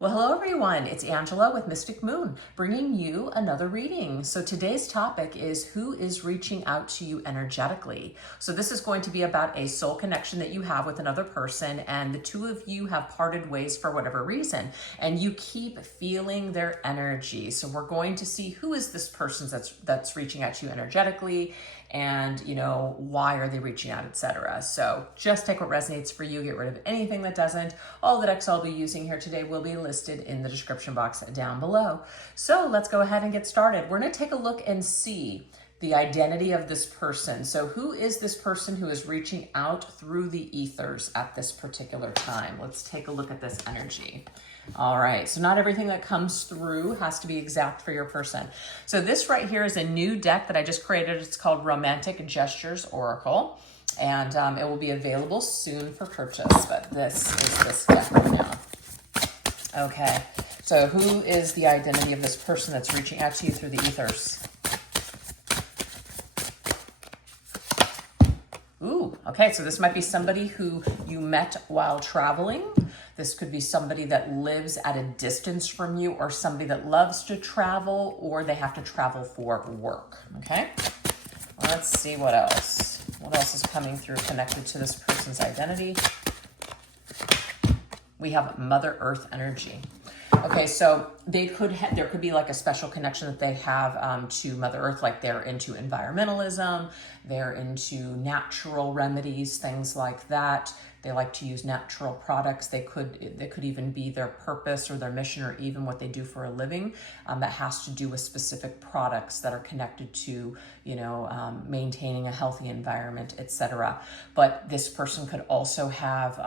Well, hello everyone. It's Angela with Mystic Moon, bringing you another reading. So today's topic is who is reaching out to you energetically. So this is going to be about a soul connection that you have with another person, and the two of you have parted ways for whatever reason, and you keep feeling their energy. So we're going to see who is this person that's reaching out to you energetically, and why are they reaching out, etc. So just take what resonates for you, get rid of anything that doesn't. All the decks I'll be using here today will be listed in the description box down below. So let's go ahead and get started. We're going to take a look and see the identity of this person. So who is this person who is reaching out through the ethers at this particular time? Let's take a look at this energy. All right, so not everything that comes through has to be exact for your person. So this right here is a new deck that I just created. It's called Romantic Gestures Oracle, and it will be available soon for purchase, but this is this deck right now. Okay, so who is the identity of this person that's reaching out to you through the ethers? Ooh, okay, so this might be somebody who you met while traveling. This could be somebody that lives at a distance from you, or somebody that loves to travel, or they have to travel for work, okay? Let's see what else. What else is coming through connected to this person's identity? We have Mother Earth energy. Okay, so there could be like a special connection that they have to Mother Earth, like they're into environmentalism, they're into natural remedies, things like that. They like to use natural products. They could even be their purpose or their mission, or even what they do for a living that has to do with specific products that are connected to, maintaining a healthy environment, etc. But this person could also have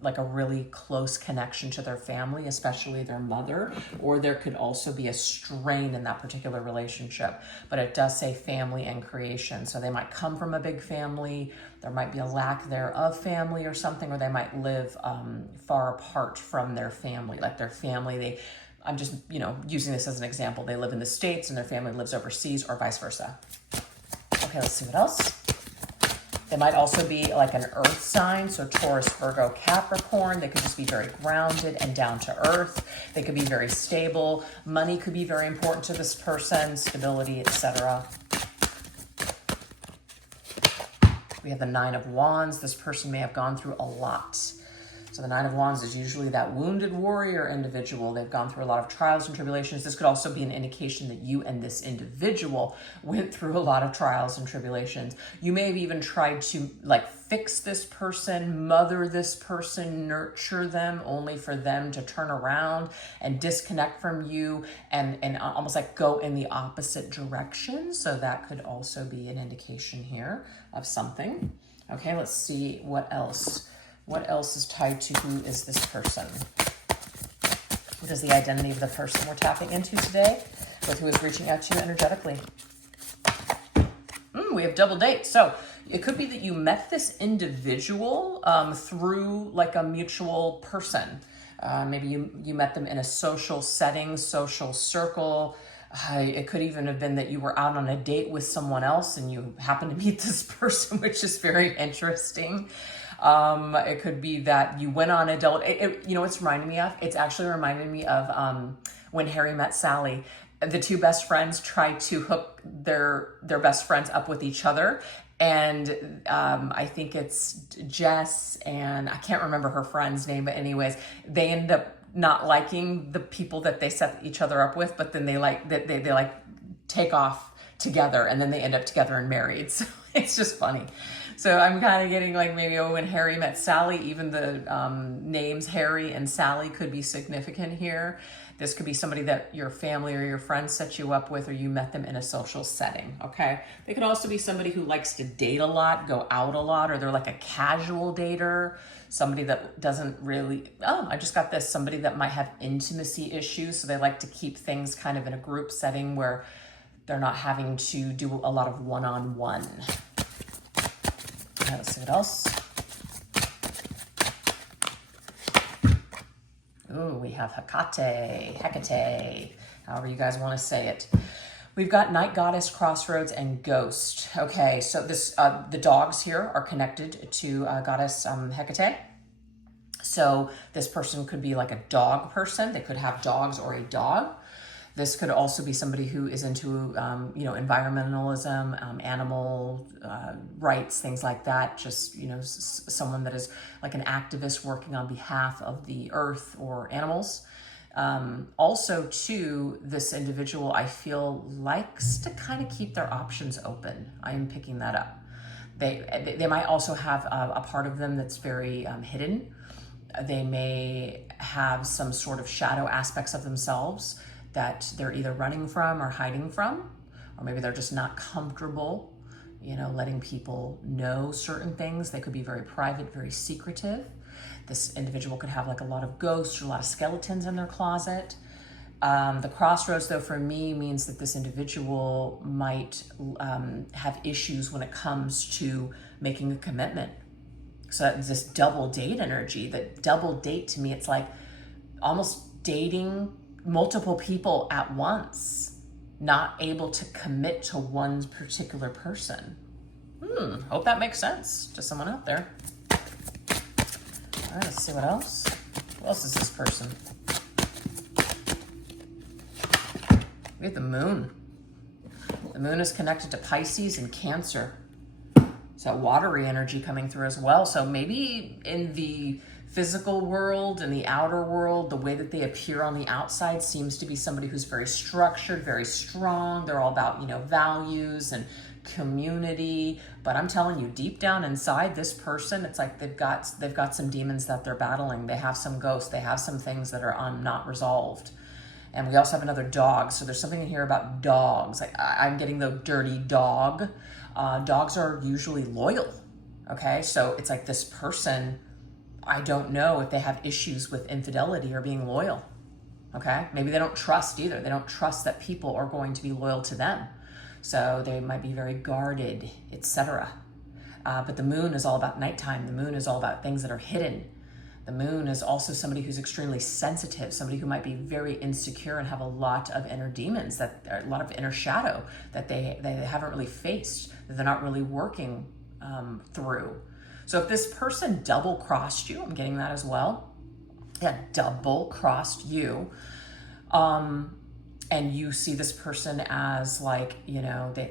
like a really close connection to their family, especially their mother, or there could also be a strain in that particular relationship. But it does say family and creation. So they might come from a big family. There might be a lack there of family or something, or they might live far apart from their family. Like their family, I'm just, using this as an example. They live in the States and their family lives overseas, or vice versa. Okay, let's see what else. They might also be like an earth sign, so Taurus, Virgo, Capricorn. They could just be very grounded and down to earth. They could be very stable. Money could be very important to this person, stability, etc. We have the Nine of Wands. This person may have gone through a lot. So the Nine of Wands is usually that wounded warrior individual. They've gone through a lot of trials and tribulations. This could also be an indication that you and this individual went through a lot of trials and tribulations. You may have even tried to fix this person, mother this person, nurture them, only for them to turn around and disconnect from you and almost like go in the opposite direction. So that could also be an indication here of something. Okay, let's see what else. What else is tied to who is this person? What is the identity of the person we're tapping into today with who is reaching out to you energetically? We have double dates. So it could be that you met this individual through like a mutual person. Maybe you met them in a social setting, social circle. It could even have been that you were out on a date with someone else and you happened to meet this person, which is very interesting. It could be that you went on it's reminding me of? It's actually reminding me of when Harry met Sally. The two best friends tried to hook their best friends up with each other. And I think it's Jess, and I can't remember her friend's name, but anyways, they ended up not liking the people that they set each other up with, but then they take off together, and then they end up together and married. So it's just funny. So I'm kind of getting like maybe when Harry met Sally, even the names Harry and Sally could be significant here. This could be somebody that your family or your friends set you up with, or you met them in a social setting, okay? They could also be somebody who likes to date a lot, go out a lot, or they're like a casual dater, somebody that doesn't really, I just got this, somebody that might have intimacy issues, so they like to keep things kind of in a group setting where they're not having to do a lot of one-on-one. Okay, let's see what else. Ooh, we have Hecate, however you guys want to say it. We've got Night Goddess, Crossroads, and Ghost. Okay, so this the dogs here are connected to Goddess Hecate. So this person could be like a dog person. They could have dogs or a dog. This could also be somebody who is into, environmentalism, animal rights, things like that. Just, someone that is like an activist working on behalf of the earth or animals. Also, too, this individual, I feel, likes to kind of keep their options open. I am picking that up. They might also have a part of them that's very hidden. They may have some sort of shadow aspects of themselves that they're either running from or hiding from, or maybe they're just not comfortable, letting people know certain things. They could be very private, very secretive. This individual could have like a lot of ghosts or a lot of skeletons in their closet. The crossroads, though, for me means that this individual might have issues when it comes to making a commitment. So that's this double date energy. That double date, to me, it's like almost dating multiple people at once, not able to commit to one particular person. Hope that makes sense to someone out there. All right, let's see what else. Who else is this person? We have the moon. The moon is connected to Pisces and Cancer. So watery energy coming through as well. So maybe in the physical world and the outer world, the way that they appear on the outside seems to be somebody who's very structured, very strong. They're all about, values and community. But I'm telling you, deep down inside this person, it's like they've got some demons that they're battling. They have some ghosts. They have some things that are not resolved. And we also have another dog. So there's something in here about dogs. Like I'm getting the dirty dog. Dogs are usually loyal. Okay. So it's like this person, I don't know if they have issues with infidelity or being loyal. Okay. Maybe they don't trust either. They don't trust that people are going to be loyal to them. So they might be very guarded, etc. But the moon is all about nighttime. The moon is all about things that are hidden. The moon is also somebody who's extremely sensitive, somebody who might be very insecure and have a lot of inner demons, a lot of inner shadow that they haven't really faced, that they're not really working through. So if this person double crossed you, I'm getting that as well. Yeah, double crossed you. And you see this person as like,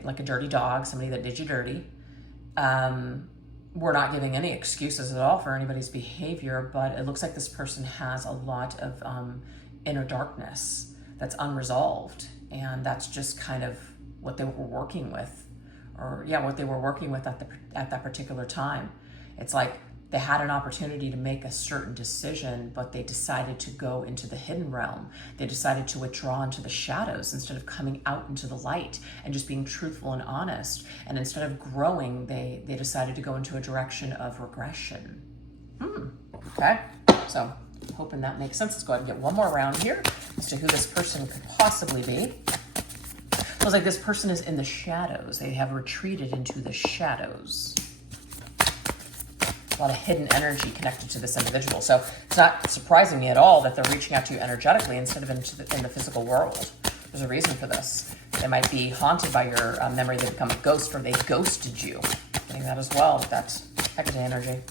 like a dirty dog, somebody that did you dirty. We're not giving any excuses at all for anybody's behavior, but it looks like this person has a lot of inner darkness that's unresolved. And that's just kind of what they were working with, what they were working with at that particular time. It's like they had an opportunity to make a certain decision, but they decided to go into the hidden realm. They decided to withdraw into the shadows instead of coming out into the light and just being truthful and honest. And instead of growing, they decided to go into a direction of regression. Okay, so hoping that makes sense. Let's go ahead and get one more round here as to who this person could possibly be. Feels like this person is in the shadows. They have retreated into the shadows. A lot of hidden energy connected to this individual. So it's not surprising me at all that they're reaching out to you energetically instead of in the physical world. There's a reason for this. They might be haunted by your memory. They become a ghost, or they ghosted you. Getting that as well. That's Hecate energy.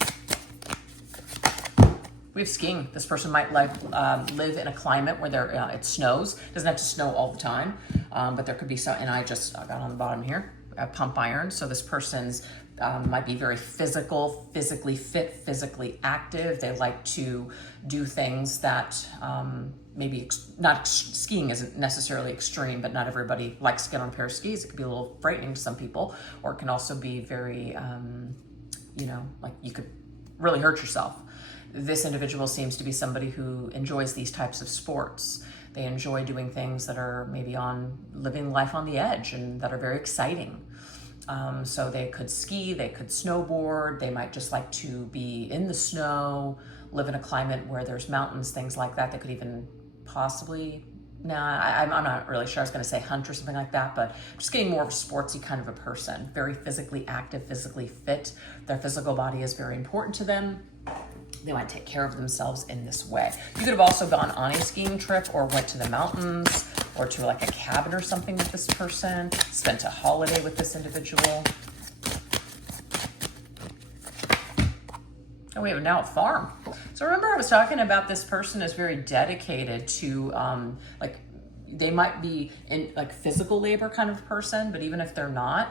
We have skiing. This person might live in a climate where it snows. It doesn't have to snow all the time, but there could be some. And I got on the bottom here, pump iron. So this person's might be very physical, physically fit, physically active. They like to do things that maybe skiing isn't necessarily extreme, but not everybody likes to get on a pair of skis. It could be a little frightening to some people, or it can also be very, like you could really hurt yourself. This individual seems to be somebody who enjoys these types of sports. They enjoy doing things that are maybe living life on the edge and that are very exciting. So they could ski, they could snowboard, they might just like to be in the snow, live in a climate where there's mountains, things like that. They could even possibly, I'm not really sure. I was going to say hunt or something like that, but just getting more of a sportsy kind of a person, very physically active, physically fit. Their physical body is very important to them. They might take care of themselves in this way. You could have also gone on a skiing trip or went to the mountains or to like a cabin or something with this person, spent a holiday with this individual. And we have now a farm. So remember I was talking about this person is very dedicated to like they might be in like physical labor kind of person, but even if they're not,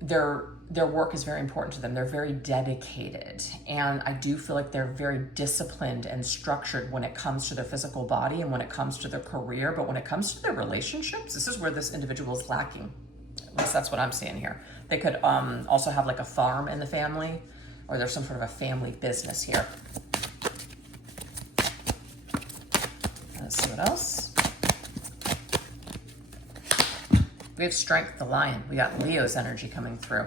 their work is very important to them. They're very dedicated. And I do feel like they're very disciplined and structured when it comes to their physical body and when it comes to their career. But when it comes to their relationships, this is where this individual is lacking. At least that's what I'm seeing here. They could also have like a farm in the family, or there's some sort of a family business here. Let's see what else. We have Strength, the Lion. We got Leo's energy coming through.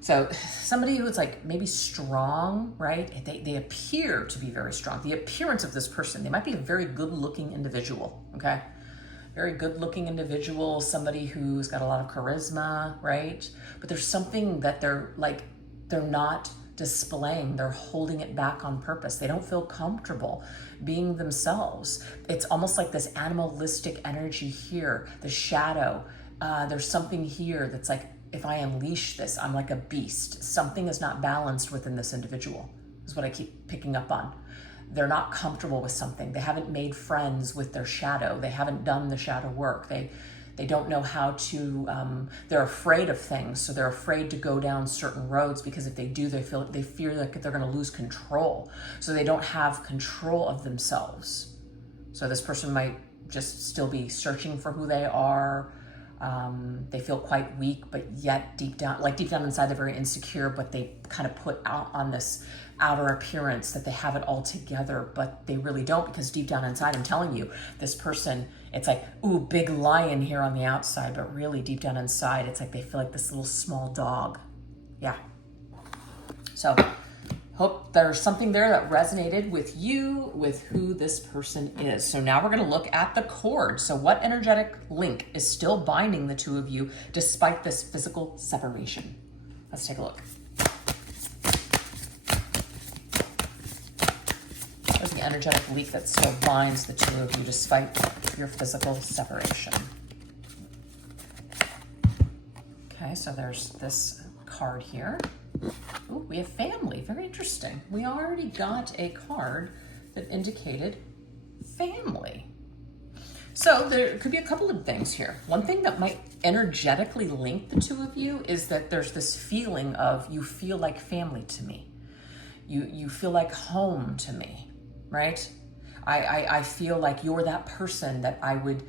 So somebody who's like maybe strong, right? They appear to be very strong. The appearance of this person, they might be a very good-looking individual, okay? Very good-looking individual, somebody who's got a lot of charisma, right? But there's something that they're not displaying. They're holding it back on purpose. They don't feel comfortable being themselves. It's almost like this animalistic energy here, the shadow. There's something here that's like, if I unleash this, I'm like a beast. Something is not balanced within this individual, is what I keep picking up on. They're not comfortable with something. They haven't made friends with their shadow. They haven't done the shadow work. They don't know how to, they're afraid of things. So they're afraid to go down certain roads because if they do, they fear like they're gonna lose control. So they don't have control of themselves. So this person might just still be searching for who they are. They feel quite weak, but yet deep down inside, they're very insecure, but they kind of put out on this outer appearance that they have it all together, but they really don't, because deep down inside, I'm telling you, this person, it's like, ooh, big lion here on the outside, but really deep down inside, it's like they feel like this little small dog. Yeah. So hope there's something there that resonated with you, with who this person is. So now we're going to look at the cord. So what energetic link is still binding the two of you despite this physical separation? Let's take a look. There's the energetic link that still binds the two of you despite your physical separation. Okay, so there's this card here. Ooh, we have family. Very interesting. We already got a card that indicated family. So there could be a couple of things here. One thing that might energetically link the two of you is that there's this feeling of, you feel like family to me. You feel like home to me, right? I feel like you're that person that I would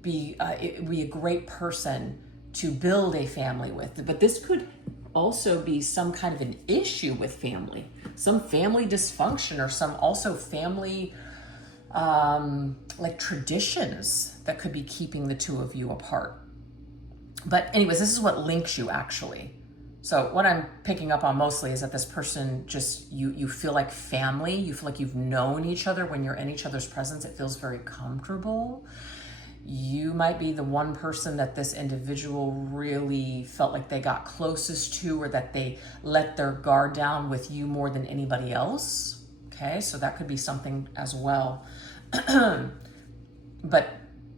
be, it would be a great person to build a family with. But this could also be some kind of an issue with family, some family dysfunction, or some also family like traditions that could be keeping the two of you apart. But anyways, this is what links you actually. So what I'm picking up on mostly is that this person just, you feel like family, you feel like you've known each other. When you're in each other's presence, it feels very comfortable. You might be the one person that this individual really felt like they got closest to, or that they let their guard down with you more than anybody else. Okay, so that could be something as well. But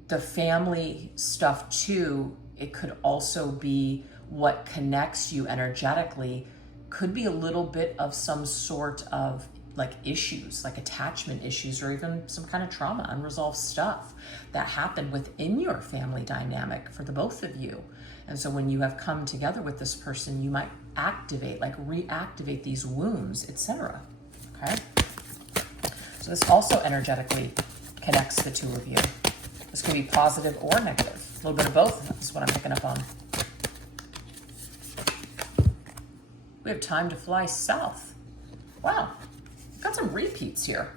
the family stuff too, it could also be what connects you energetically. Could be a little bit of some sort of like issues, like attachment issues, or even some kind of trauma, unresolved stuff that happened within your family dynamic for the both of you. And so when you have come together with this person, you might activate, like reactivate these wounds, etc. Okay? So this also energetically connects the two of you. This could be positive or negative. A little bit of both is what I'm picking up on. We have time to fly south. Wow. Got some repeats here.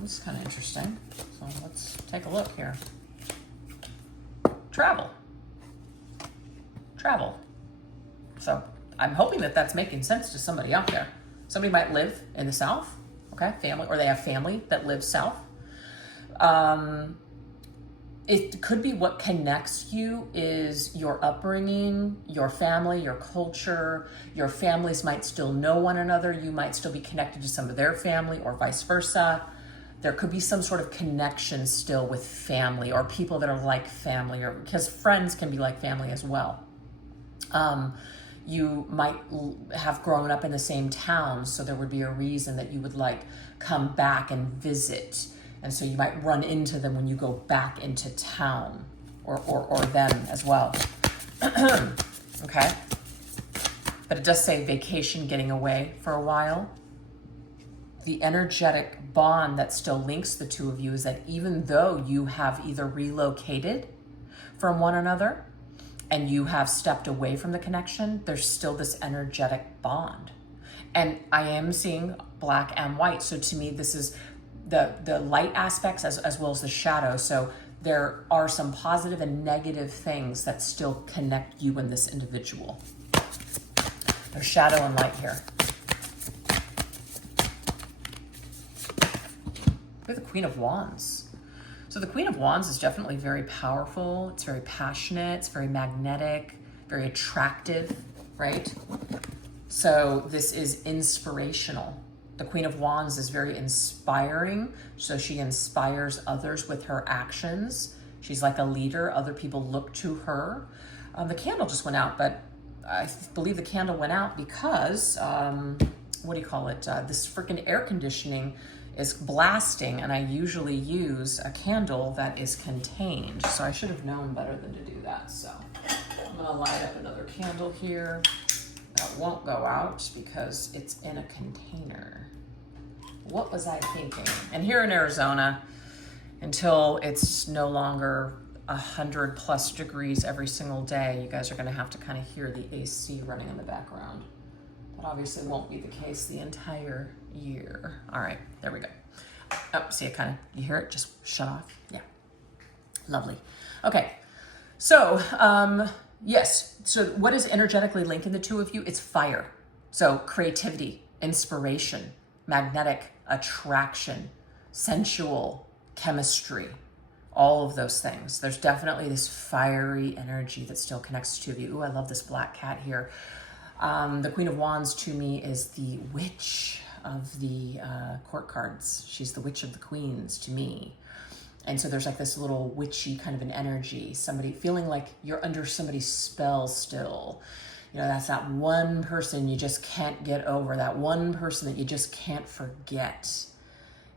This is kind of interesting. So let's take a look here. Travel. So I'm hoping that that's making sense to somebody out there. Somebody might live in the South, okay, family, or they have family that lives South. It could be what connects you is your upbringing, your family, your culture. Your families might still know one another. You might still be connected to some of their family, or vice versa. There could be some sort of connection still with family, or people that are like family, or because friends can be like family as well. You might have grown up in the same town, so there would be a reason that you would like come back and visit. And so you might run into them when you go back into town, or them as well. Okay? But it does say vacation, getting away for a while. The energetic bond that still links the two of you is that even though you have either relocated from one another and you have stepped away from the connection, there's still this energetic bond. And I am seeing black and white. So to me, this is the light aspects as well as the shadow. So there are some positive and negative things that still connect you and this individual. There's shadow and light here. We're the Queen of Wands. So the Queen of Wands is definitely very powerful. It's very passionate. It's very magnetic, very attractive, right? So this is inspirational. The Queen of Wands is very inspiring. So she inspires others with her actions. She's like a leader. Other people look to her. The candle just went out, but I believe the candle went out because, what do you call it? This freaking air conditioning is blasting, and I usually use a candle that is contained. So I should have known better than to do that. So I'm gonna light up another candle here. That won't go out because it's in a container. What was I thinking? And here in Arizona, until it's no longer 100+ degrees every single day, you guys are gonna have to kind of hear the AC running in the background. That obviously won't be the case the entire year. All right, there we go. Oh, see it kind of, you hear it just shut off? Yeah, lovely. Okay, so yes, so what is energetically linking the two of you? It's fire. So creativity, inspiration, magnetic attraction, sensual chemistry, all of those things. There's definitely this fiery energy that still connects the two of you. Ooh, I love this black cat here. The Queen of Wands to me is the witch of the court cards. She's the witch of the queens to me. And so there's like this little witchy kind of an energy, somebody feeling like you're under somebody's spell still. You know, that's that one person you just can't get over, that one person that you just can't forget.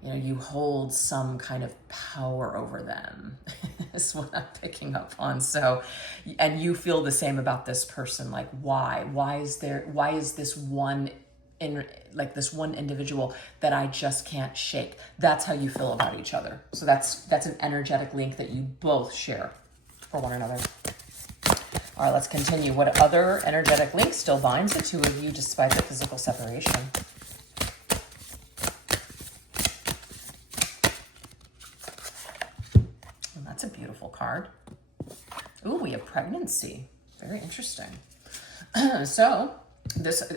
You know, you hold some kind of power over them. Is what I'm picking up on. So, and you feel the same about this person. Like, why? Why is this one this one individual that I just can't shake? That's how you feel about each other. So that's an energetic link that you both share for one another. All right, let's continue. What other energetic link still binds the two of you despite the physical separation? And that's a beautiful card. Ooh, we have pregnancy. Very interesting. So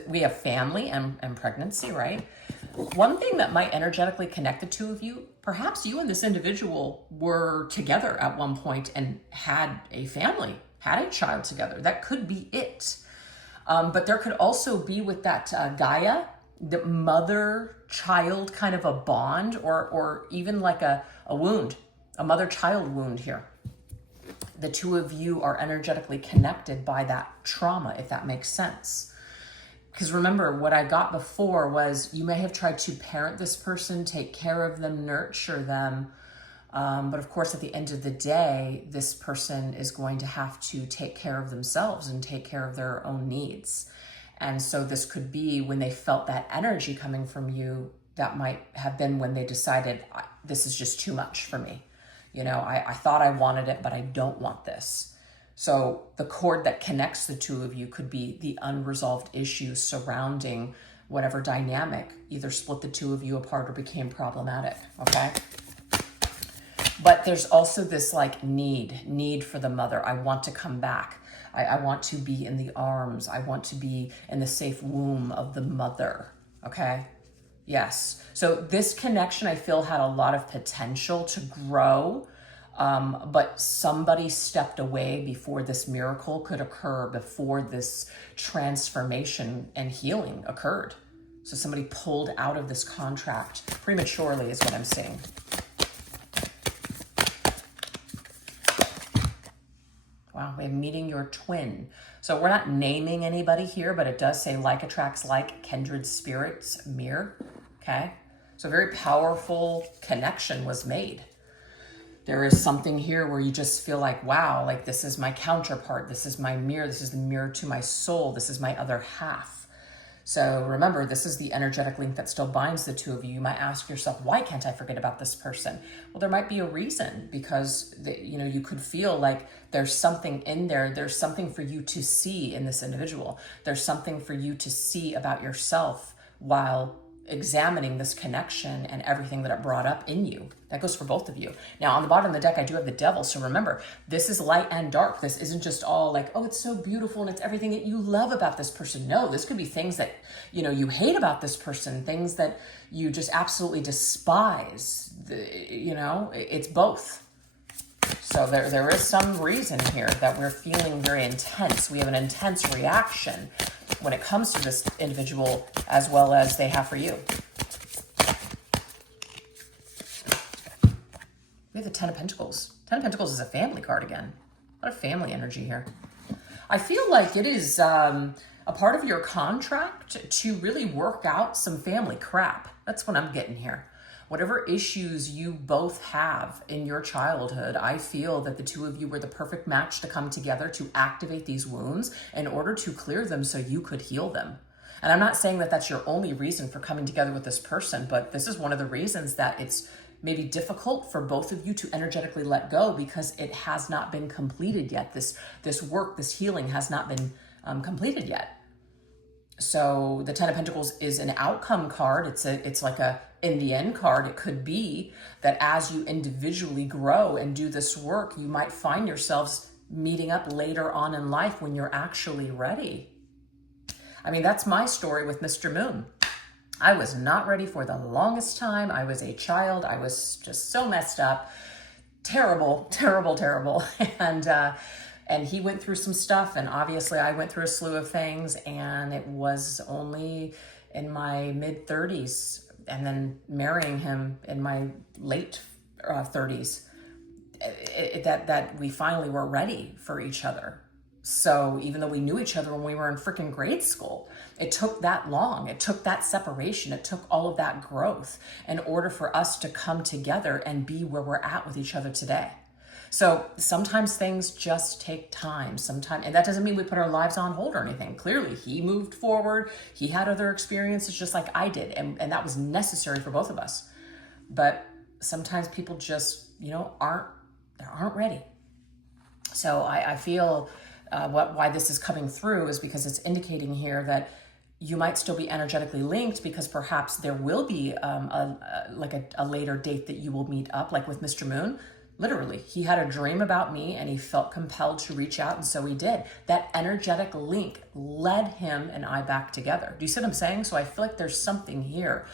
we have family and pregnancy, right? One thing that might energetically connect the two of you, perhaps you and this individual were together at one point and had a family, had a child together. That could be it. But there could also be with that Gaia, the mother-child kind of a bond, or even like a wound, a mother-child wound here. The two of you are energetically connected by that trauma, if that makes sense. Because remember, what I got before was you may have tried to parent this person, take care of them, nurture them. But of course, at the end of the day, this person is going to have to take care of themselves and take care of their own needs. And so this could be when they felt that energy coming from you, that might have been when they decided, this is just too much for me. You know, I thought I wanted it, but I don't want this. So the cord that connects the two of you could be the unresolved issues surrounding whatever dynamic either split the two of you apart or became problematic, okay? But there's also this like need for the mother. I want to come back. I want to be in the arms. I want to be in the safe womb of the mother, okay? Yes. So this connection I feel had a lot of potential to grow. But somebody stepped away before this miracle could occur, before this transformation and healing occurred. So somebody pulled out of this contract prematurely is what I'm seeing. Wow, we meeting your twin. So we're not naming anybody here, but it does say like attracts like, kindred spirits mirror, okay? So a very powerful connection was made. There is something here where you just feel like, wow, like this is my counterpart. This is my mirror. This is the mirror to my soul. This is my other half. So remember, this is the energetic link that still binds the two of you. You might ask yourself, why can't I forget about this person? Well, there might be a reason, because you could feel like there's something in there. There's something for you to see in this individual. There's something for you to see about yourself while examining this connection and everything that it brought up in you. That goes for both of you. Now, on the bottom of the deck, I do have the devil. So remember, this is light and dark. This isn't just all like, oh, it's so beautiful and it's everything that you love about this person. No, this could be things that, you hate about this person, things that you just absolutely despise. It's both. So there is some reason here that we're feeling very intense. We have an intense reaction when it comes to this individual, as well as they have for you. We have the Ten of Pentacles. Ten of Pentacles is a family card again. A lot of family energy here. I feel like it is a part of your contract to really work out some family crap. That's what I'm getting here. Whatever issues you both have in your childhood, I feel that the two of you were the perfect match to come together to activate these wounds in order to clear them so you could heal them. And I'm not saying that that's your only reason for coming together with this person, but this is one of the reasons that it's maybe difficult for both of you to energetically let go, because it has not been completed yet. This work, this healing has not been completed yet. So the Ten of Pentacles is an outcome card. It's like a in the end card. It could be that as you individually grow and do this work, you might find yourselves meeting up later on in life when you're actually ready. I mean, that's my story with Mr. Moon. I was not ready for the longest time. I was a child. I was just so messed up. Terrible, terrible, terrible. And he went through some stuff, and obviously I went through a slew of things, and it was only in my mid-30s and then marrying him in my late 30s that we finally were ready for each other. So even though we knew each other when we were in freaking grade school, it took that long. It took that separation. It took all of that growth in order for us to come together and be where we're at with each other today. So sometimes things just take time. And that doesn't mean we put our lives on hold or anything. Clearly, he moved forward. He had other experiences just like I did. And that was necessary for both of us. But sometimes people just, aren't ready. So I feel why this is coming through is because it's indicating here that you might still be energetically linked, because perhaps there will be a later date that you will meet up, like with Mr. Moon. Literally, he had a dream about me and he felt compelled to reach out, and so he did. That energetic link led him and I back together. Do you see what I'm saying? So I feel like there's something here,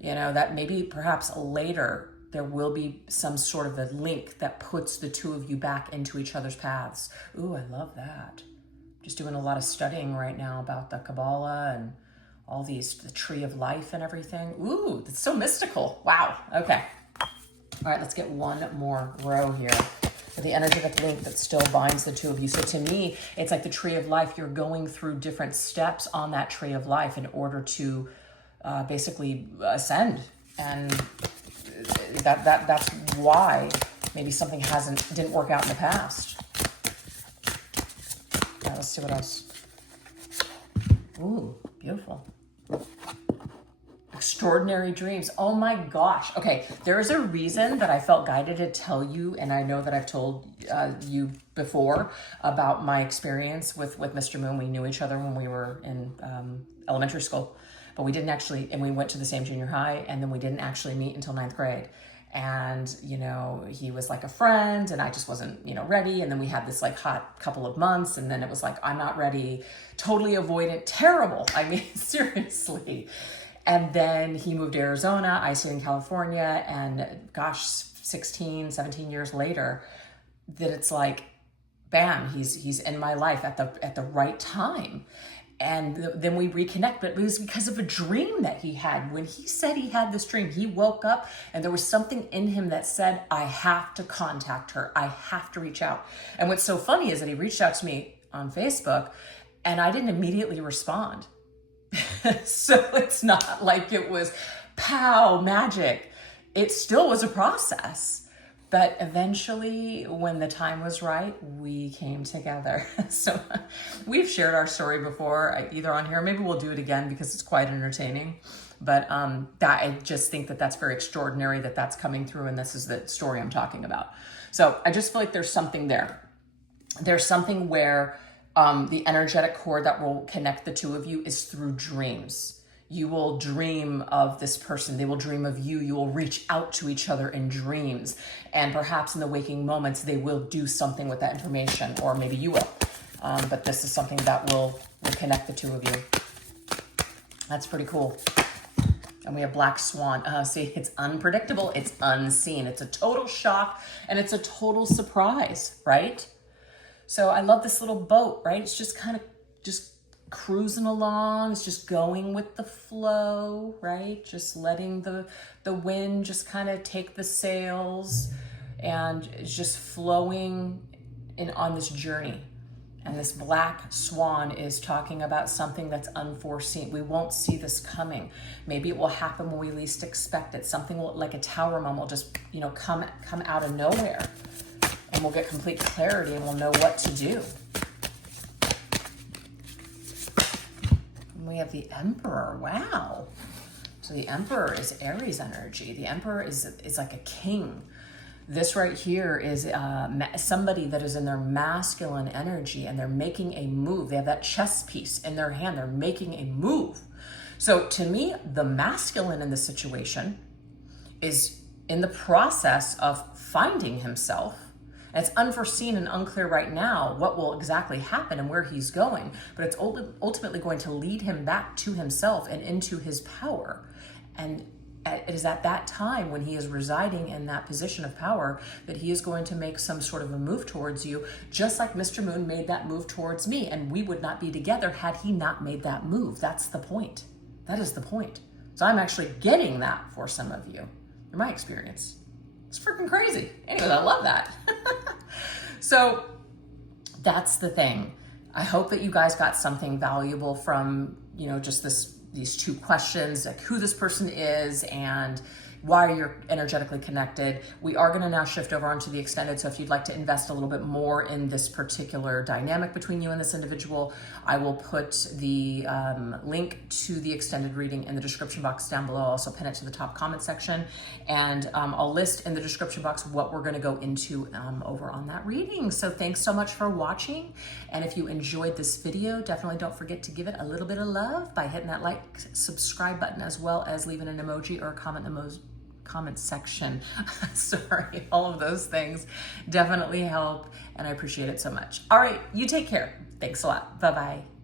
that maybe perhaps later there will be some sort of a link that puts the two of you back into each other's paths. Ooh, I love that. Just doing a lot of studying right now about the Kabbalah and all the tree of life and everything. Ooh, that's so mystical. Wow. Okay. All right, let's get one more row here. The energetic link that still binds the two of you. So to me, it's like the tree of life. You're going through different steps on that tree of life in order to basically ascend. And that's why maybe something didn't work out in the past. All right, let's see what else. Ooh, beautiful. Extraordinary dreams. Oh my gosh. Okay, there is a reason that I felt guided to tell you, and I know that I've told you before about my experience with Mr. Moon. We knew each other when we were in elementary school, but we didn't actually, and we went to the same junior high, and then we didn't actually meet until 9th grade. And, he was like a friend, and I just wasn't, ready. And then we had this like hot couple of months, and then it was like, I'm not ready, totally avoidant, terrible. I mean, seriously. And then he moved to Arizona, I stayed in California, and gosh, 16, 17 years later, that it's like, bam, he's in my life at the right time. And then we reconnect, but it was because of a dream that he had. When he said he had this dream, he woke up and there was something in him that said, I have to contact her. I have to reach out. And what's so funny is that he reached out to me on Facebook and I didn't immediately respond. So it's not like it was pow, magic. It still was a process. But eventually, when the time was right, we came together. So we've shared our story before, either on here, maybe we'll do it again because it's quite entertaining. But I just think that that's very extraordinary that that's coming through, and this is the story I'm talking about. So I just feel like there's something there. There's something where the energetic cord that will connect the two of you is through dreams. You will dream of this person. They will dream of you. You will reach out to each other in dreams. And perhaps in the waking moments, they will do something with that information, or maybe you will. But this is something that will connect the two of you. That's pretty cool. And we have Black Swan. See, it's unpredictable. It's unseen. It's a total shock and it's a total surprise, right? So I love this little boat, right? It's just kind of just cruising along. It's just going with the flow, right? Just letting the wind just kind of take the sails, and it's just flowing on this journey. And this black swan is talking about something that's unforeseen. We won't see this coming. Maybe it will happen when we least expect it. Something will, like a tower moment, will just, come out of nowhere, and we'll get complete clarity and we'll know what to do. We have the Emperor. Wow. So the Emperor is Aries energy. The Emperor is like a king. This right here is somebody that is in their masculine energy, and they're making a move. They have that chess piece in their hand. They're making a move. So to me, the masculine in the situation is in the process of finding himself. It's unforeseen and unclear right now what will exactly happen and where he's going, but it's ultimately going to lead him back to himself and into his power. And it is at that time, when he is residing in that position of power, that he is going to make some sort of a move towards you, just like Mr. Moon made that move towards me. And we would not be together had he not made that move. That's the point. That is the point. So I'm actually getting that for some of you, in my experience. It's freaking crazy. Anyways, I love that. So that's the thing. I hope that you guys got something valuable from, just these two questions, like who this person is and why you're energetically connected. We are going to now shift over onto the extended. So if you'd like to invest a little bit more in this particular dynamic between you and this individual, I will put the link to the extended reading in the description box down below. I'll also pin it to the top comment section. And I'll list in the description box what we're going to go into over on that reading. So thanks so much for watching. And if you enjoyed this video, definitely don't forget to give it a little bit of love by hitting that like, subscribe button, as well as leaving an emoji or a comment section. Sorry, all of those things definitely help, and I appreciate it so much. All right, you take care. Thanks a lot. Bye-bye.